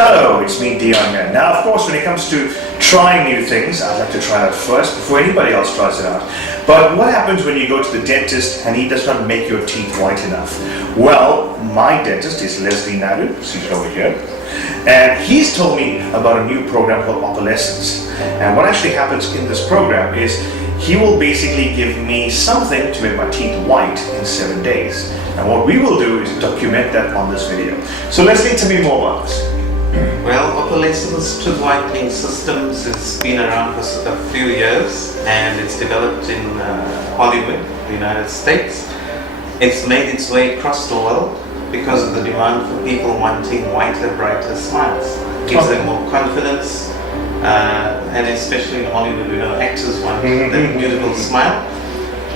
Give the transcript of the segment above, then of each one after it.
Hello, it's me, Deon here. Now, of course, when it comes to trying new things, I'd like to try it out first before anybody else tries it out. But what happens when you go to the dentist and he does not make your teeth white enough? Well, my dentist is Lesley Naidoo, she's over here. And he's told me about a new program called Opalescence. And what actually happens in this program is he will basically give me something to make my teeth white in 7 days. And what we will do is document that on this video. So Lesley, tell me more about this. Well, Opalescence tooth whitening systems has been around for a few years, and it's developed in Hollywood, the United States. It's made its way across the world because of the demand for people wanting whiter, brighter smiles. It gives them more confidence, and especially in Hollywood, actors want that beautiful smile.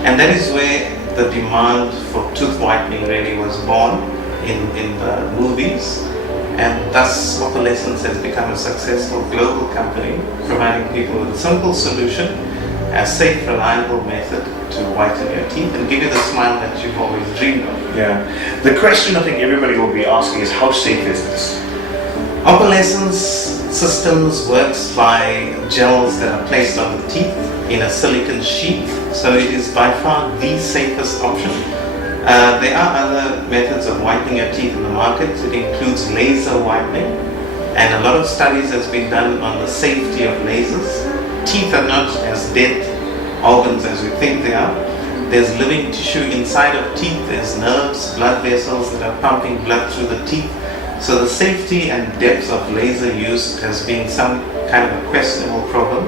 And that is where the demand for tooth whitening really was born in the movies. And thus Opalescence has become a successful global company, providing people with a simple solution, a safe, reliable method to whiten your teeth and give you the smile that you've always dreamed of. Yeah. The question I think everybody will be asking is, how safe is this? Opalescence Systems works by gels that are placed on the teeth in a silicone sheath, so it is by far the safest option. There are other methods of whitening your teeth in the market. It includes laser whitening, and a lot of studies has been done on the safety of lasers. Teeth are not as dead organs as we think they are. There's living tissue inside of teeth. There's nerves, blood vessels that are pumping blood through the teeth. So the safety and depth of laser use has been some kind of a questionable problem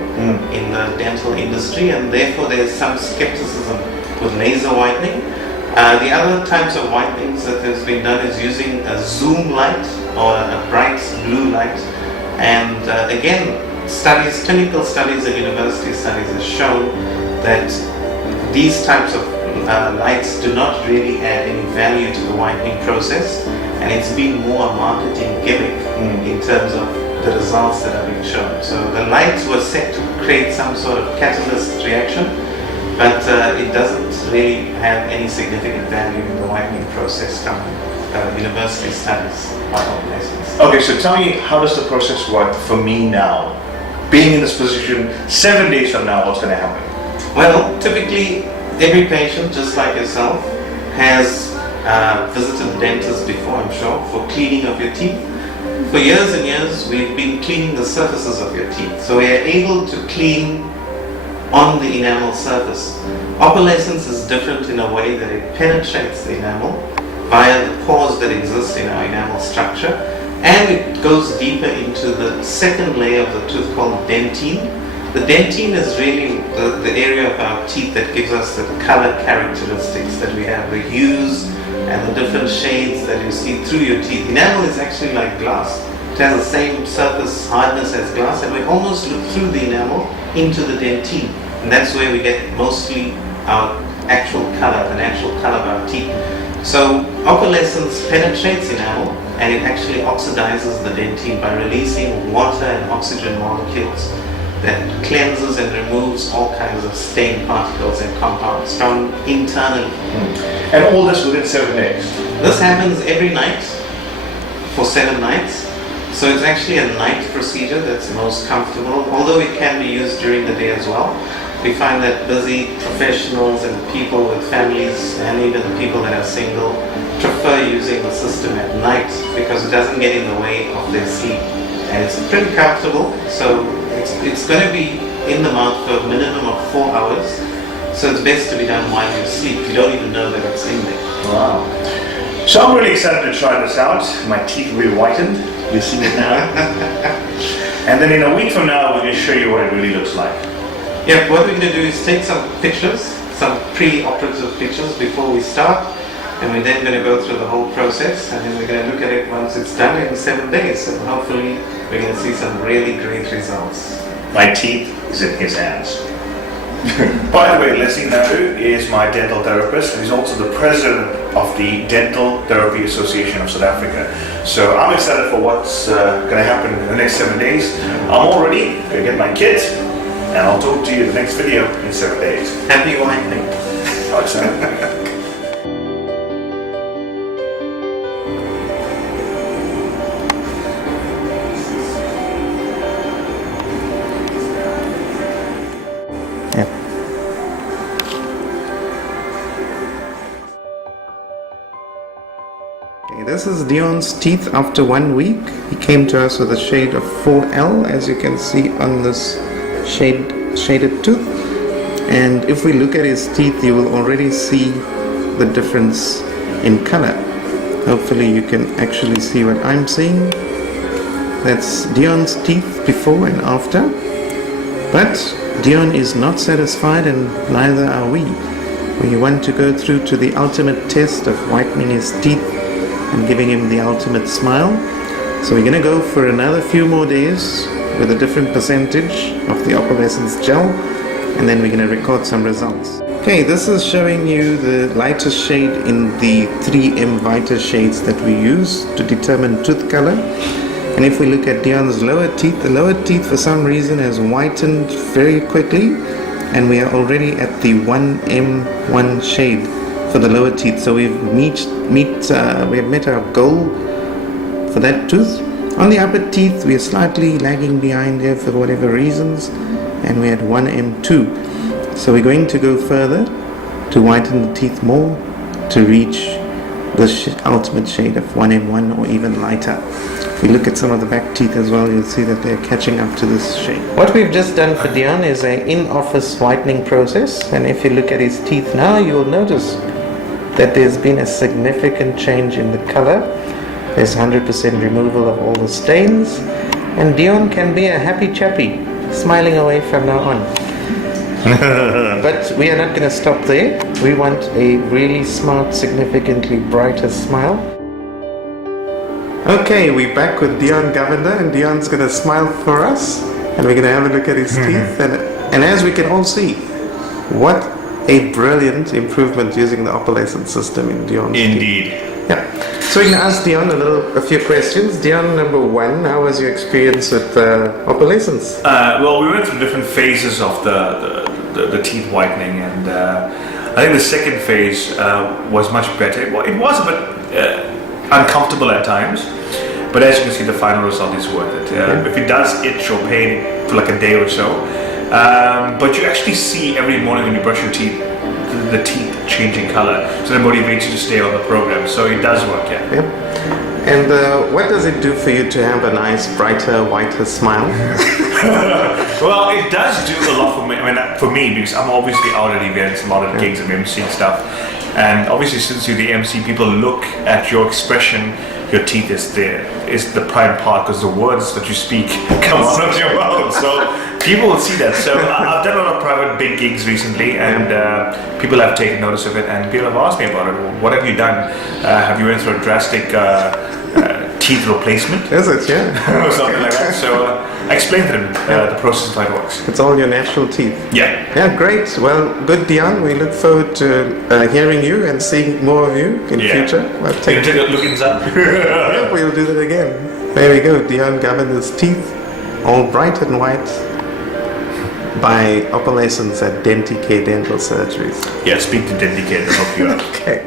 in the dental industry, and therefore there's some skepticism with laser whitening. The other types of whitenings that has been done is using a zoom light or a bright blue light, and again, clinical studies and university studies have shown that these types of lights do not really add any value to the whitening process, and it's been more a marketing gimmick in terms of the results that are being shown. So the lights were set to create some sort of catalyst reaction, but it doesn't really have any significant value in the whitening process from university studies by Opalescence. Okay, so tell me, how does the process work for me now? Being in this position, 7 days from now, what's going to happen? Well, typically every patient, just like yourself, has visited the dentist before, I'm sure, for cleaning of your teeth. For years and years, we've been cleaning the surfaces of your teeth, so we are able to clean on the enamel surface. Opalescence is different in a way that it penetrates the enamel via the pores that exist in our enamel structure, and it goes deeper into the second layer of the tooth called dentine. The dentine is really the area of our teeth that gives us the color characteristics that we have, the hues and the different shades that you see through your teeth. Enamel is actually like glass. It has the same surface hardness as glass, and we almost look through the enamel into the dentine, and that's where we get mostly our actual color, the natural color of our teeth. So Opalescence penetrates enamel, and it actually oxidizes the dentine by releasing water and oxygen molecules that cleanses and removes all kinds of stain particles and compounds from internally. And all this within 7 days? This happens every night for 7 nights. So it's actually a night procedure that's most comfortable, although it can be used during the day as well. We find that busy professionals and people with families, and even people that are single, prefer using the system at night because it doesn't get in the way of their sleep. And it's pretty comfortable, so it's going to be in the mouth for a minimum of 4 hours. So it's best to be done while you sleep. You don't even know that it's in there. Wow. So I'm really excited to try this out. My teeth will be whitened. You see it now. And then in a week from now, we're going to show you what it really looks like. Yeah, what we're going to do is take some pictures, some pre-operative pictures before we start, and we're then going to go through the whole process, and then we're going to look at it once it's done in 7 days, and hopefully we're going to see some really great results. My teeth is in his hands. By the way, Lesley Naidoo is my dental therapist, and he's also the president of the Dental Therapy Association of South Africa. So I'm excited for what's going to happen in the next 7 days. I'm all ready to get my kit, and I'll talk to you in the next video in 7 days. Happy whitening. How excited. Okay, this is Deon's teeth after 1 week. He came to us with a shade of 4L, as you can see on this shaded tooth. And if we look at his teeth, you will already see the difference in color. Hopefully you can actually see what I'm seeing. That's Deon's teeth before and after. But Deon is not satisfied, and neither are we. We want to go through to the ultimate test of whitening his teeth and giving him the ultimate smile. So we're going to go for another few more days with a different percentage of the Opalescence gel, and then we're going to record some results. Okay, this is showing you the lightest shade in the 3M Vita shades that we use to determine tooth color. And if we look at Deon's lower teeth, the lower teeth for some reason has whitened very quickly, and we are already at the 1M1 shade for the lower teeth. So we've met our goal for that tooth. On the upper teeth, we are slightly lagging behind here for whatever reasons, and we're at 1M2. So we're going to go further to whiten the teeth more to reach the ultimate shade of 1M1 or even lighter. If we look at some of the back teeth as well, you'll see that they're catching up to this shade. What we've just done for Deon is an in-office whitening process, and if you look at his teeth now, you'll notice that there's been a significant change in the color. There's 100% removal of all the stains, and Deon can be a happy chappy, smiling away from now on. But we are not going to stop there. We want a really smart, significantly brighter smile. Okay, we're back with Deon Govender, and Deon's going to smile for us, and we're going to have a look at his teeth. And as we can all see, what a brilliant improvement using the Opalescence system in Deon's Indeed. teeth. Yeah. So we can ask Deon a few questions. Deon, number one, how was your experience with Opalescence? Well, we went through different phases of the teeth whitening, and I think the second phase was much better. Well, it was a bit uncomfortable at times, but as you can see, the final result is worth it. If it does itch or pain for like a day or so, but you actually see every morning when you brush your teeth, the teeth changing color, so that motivates you to stay on the program. So it does work, yeah. Yep. And what does it do for you to have a nice, brighter, whiter smile? Well, it does do a lot for me. I mean, for me, because I'm obviously out at events, a lot of gigs, and emceeing stuff. And obviously, since you're the MC, people look at your expression. Your teeth is the prime part, because the words that you speak come out of your mouth. So people will see that. So I've done a lot of private big gigs recently, and people have taken notice of it, and people have asked me about it. What have you done? Have you went through a drastic teeth replacement? Is it? Yeah. Or something like that. So I explained to them the process of how it works. It's all your natural teeth. Yeah. Yeah, great. Well, good, Deon. We look forward to hearing you and seeing more of you in future. Well, take a look inside. Yeah, we'll do that again. There we go. Deon Govender's teeth, all bright and white, by Opalescence at Denticare Dental Surgeries. Yeah, speak to Denticare to help you out. Okay.